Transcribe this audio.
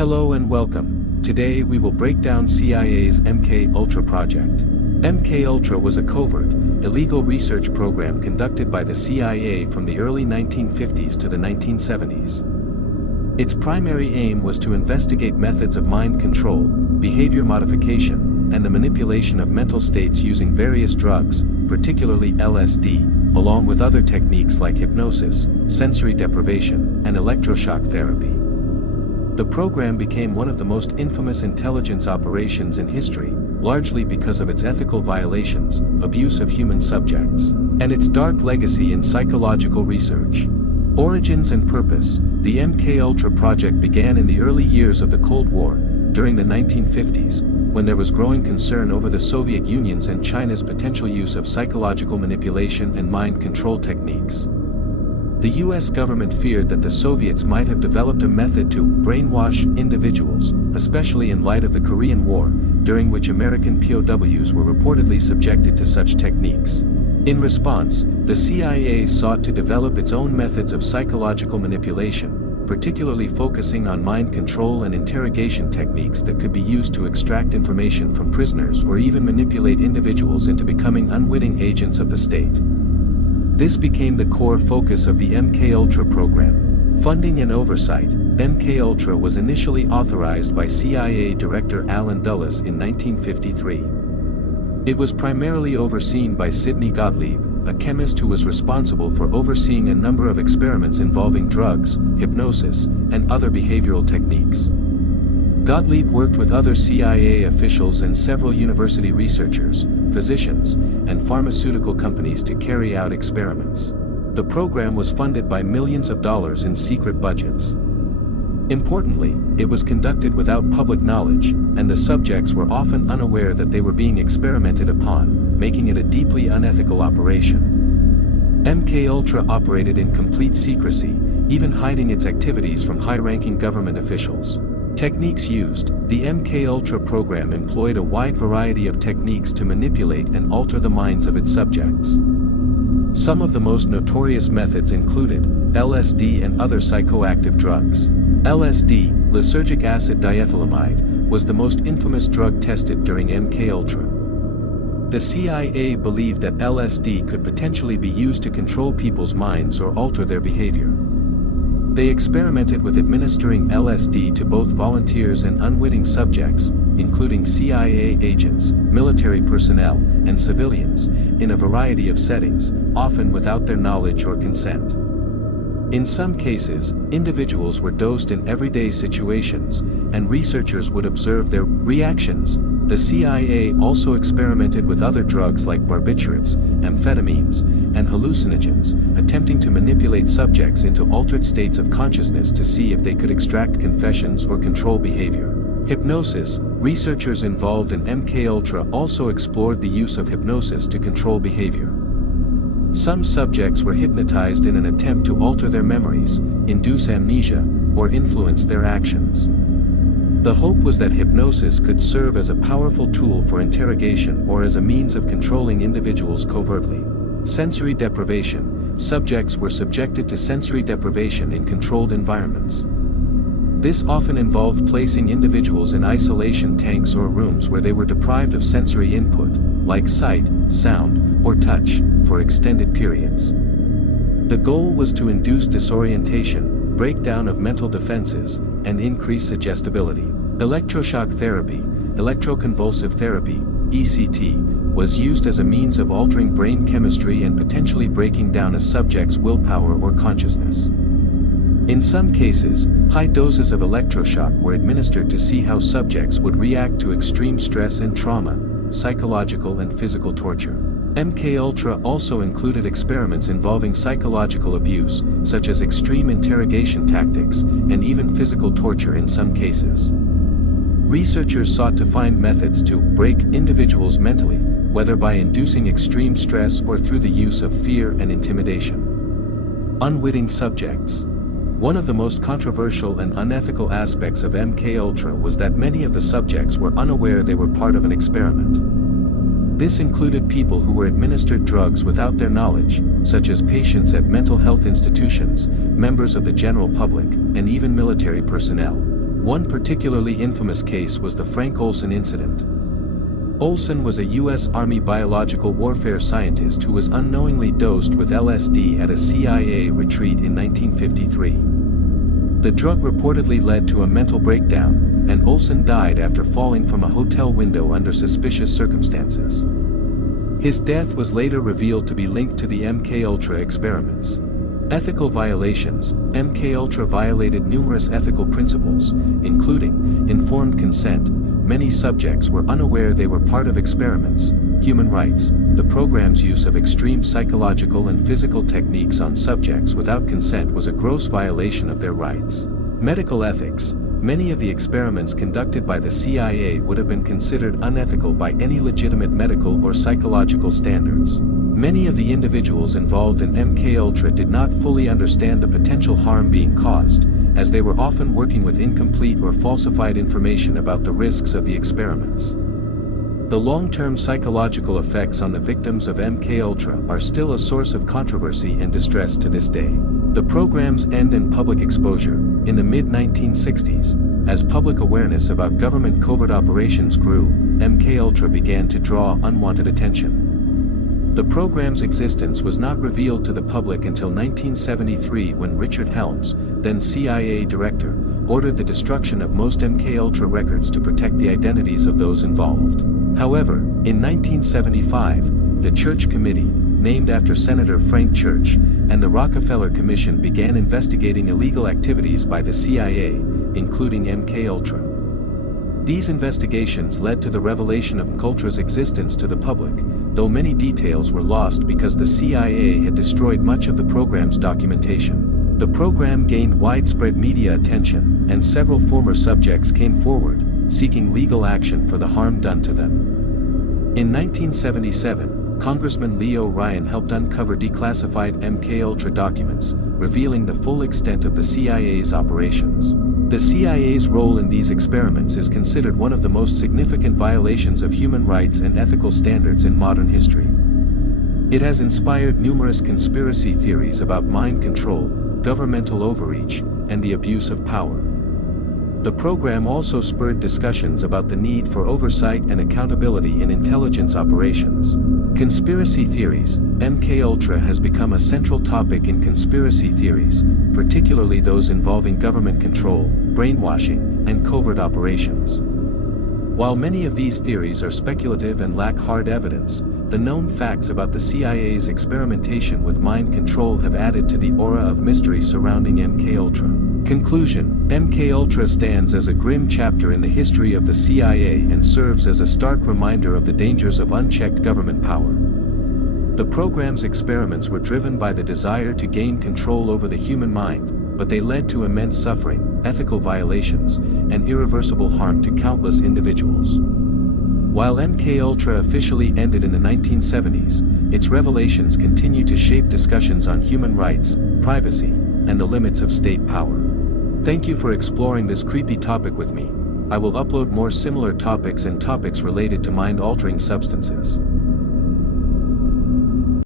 Hello and welcome. Today we will break down CIA's MK Ultra project. MK Ultra was a covert, illegal research program conducted by the CIA from the early 1950s to the 1970s. Its primary aim was to investigate methods of mind control, behavior modification, and the manipulation of mental states using various drugs, particularly LSD, along with other techniques like hypnosis, sensory deprivation, and electroshock therapy. The program became one of the most infamous intelligence operations in history, largely because of its ethical violations, abuse of human subjects, and its dark legacy in psychological research. Origins and purpose. The MK Ultra project began in the early years of the Cold War, during the 1950s, when there was growing concern over the Soviet Union's and China's potential use of psychological manipulation and mind control techniques. The US government feared that the Soviets might have developed a method to brainwash individuals, especially in light of the Korean War, during which American POWs were reportedly subjected to such techniques. In response, the CIA sought to develop its own methods of psychological manipulation, particularly focusing on mind control and interrogation techniques that could be used to extract information from prisoners or even manipulate individuals into becoming unwitting agents of the state. This became the core focus of the MK Ultra program. Funding and oversight. MK Ultra was initially authorized by CIA Director Allen Dulles in 1953. It was primarily overseen by Sidney Gottlieb, a chemist who was responsible for overseeing a number of experiments involving drugs, hypnosis, and other behavioral techniques. Gottlieb worked with other CIA officials and several university researchers, physicians, and pharmaceutical companies to carry out experiments. The program was funded by millions of dollars in secret budgets. Importantly, it was conducted without public knowledge, and the subjects were often unaware that they were being experimented upon, making it a deeply unethical operation. MK Ultra operated in complete secrecy, even hiding its activities from high-ranking government officials. Techniques used. The MK Ultra program employed a wide variety of techniques to manipulate and alter the minds of its subjects. Some of the most notorious methods included LSD and other psychoactive drugs. LSD, lysergic acid diethylamide, was the most infamous drug tested during MK Ultra. The CIA believed that LSD could potentially be used to control people's minds or alter their behavior. They experimented with administering LSD to both volunteers and unwitting subjects, including CIA agents, military personnel, and civilians, in a variety of settings, often without their knowledge or consent. In some cases, individuals were dosed in everyday situations, and researchers would observe their reactions. The CIA also experimented with other drugs like barbiturates, amphetamines, and hallucinogens, attempting to manipulate subjects into altered states of consciousness to see if they could extract confessions or control behavior. Hypnosis. Researchers involved in MK Ultra also explored the use of hypnosis to control behavior. Some subjects were hypnotized in an attempt to alter their memories, induce amnesia, or influence their actions. The hope was that hypnosis could serve as a powerful tool for interrogation or as a means of controlling individuals covertly. Sensory deprivation. Subjects were subjected to sensory deprivation in controlled environments. This often involved placing individuals in isolation tanks or rooms where they were deprived of sensory input, like sight, sound, or touch, for extended periods. The goal was to induce disorientation, breakdown of mental defenses, and increase suggestibility. Electroshock therapy, electroconvulsive therapy, ECT, was used as a means of altering brain chemistry and potentially breaking down a subject's willpower or consciousness. In some cases, high doses of electroshock were administered to see how subjects would react to extreme stress and trauma, psychological and physical torture. MK Ultra also included experiments involving psychological abuse, such as extreme interrogation tactics, and even physical torture in some cases. Researchers sought to find methods to break individuals mentally, whether by inducing extreme stress or through the use of fear and intimidation. Unwitting subjects. One of the most controversial and unethical aspects of MK Ultra was that many of the subjects were unaware they were part of an experiment. This included people who were administered drugs without their knowledge, such as patients at mental health institutions, members of the general public, and even military personnel. One particularly infamous case was the Frank Olson incident. Olson was a U.S. Army biological warfare scientist who was unknowingly dosed with LSD at a CIA retreat in 1953. The drug reportedly led to a mental breakdown, and Olson died after falling from a hotel window under suspicious circumstances. His death was later revealed to be linked to the MKUltra experiments. Ethical violations. MKUltra violated numerous ethical principles, including informed consent. Many subjects were unaware they were part of experiments. Human rights. The program's use of extreme psychological and physical techniques on subjects without consent was a gross violation of their rights. Medical ethics. Many of the experiments conducted by the CIA would have been considered unethical by any legitimate medical or psychological standards. Many of the individuals involved in MKUltra did not fully understand the potential harm being caused, as they were often working with incomplete or falsified information about the risks of the experiments. The long-term psychological effects on the victims of MKUltra are still a source of controversy and distress to this day. The program's end and public exposure. In the mid-1960s, as public awareness about government covert operations grew, MKUltra began to draw unwanted attention. The program's existence was not revealed to the public until 1973 when Richard Helms, then CIA director, ordered the destruction of most MKUltra records to protect the identities of those involved. However, in 1975, the Church Committee, named after Senator Frank Church, and the Rockefeller Commission began investigating illegal activities by the CIA, including MKUltra. These investigations led to the revelation of MKUltra's existence to the public, though many details were lost because the CIA had destroyed much of the program's documentation. The program gained widespread media attention, and several former subjects came forward, seeking legal action for the harm done to them. In 1977, Congressman Leo Ryan helped uncover declassified MKUltra documents, revealing the full extent of the CIA's operations. The CIA's role in these experiments is considered one of the most significant violations of human rights and ethical standards in modern history. It has inspired numerous conspiracy theories about mind control, governmental overreach, and the abuse of power. The program also spurred discussions about the need for oversight and accountability in intelligence operations. Conspiracy theories. MKUltra has become a central topic in conspiracy theories, particularly those involving government control, brainwashing, and covert operations. While many of these theories are speculative and lack hard evidence, the known facts about the CIA's experimentation with mind control have added to the aura of mystery surrounding MKUltra. Conclusion: MKUltra stands as a grim chapter in the history of the CIA and serves as a stark reminder of the dangers of unchecked government power. The program's experiments were driven by the desire to gain control over the human mind, but they led to immense suffering, ethical violations, and irreversible harm to countless individuals. While MKUltra officially ended in the 1970s, its revelations continue to shape discussions on human rights, privacy, and the limits of state power. Thank you for exploring this creepy topic with me. I will upload more similar topics and topics related to mind-altering substances.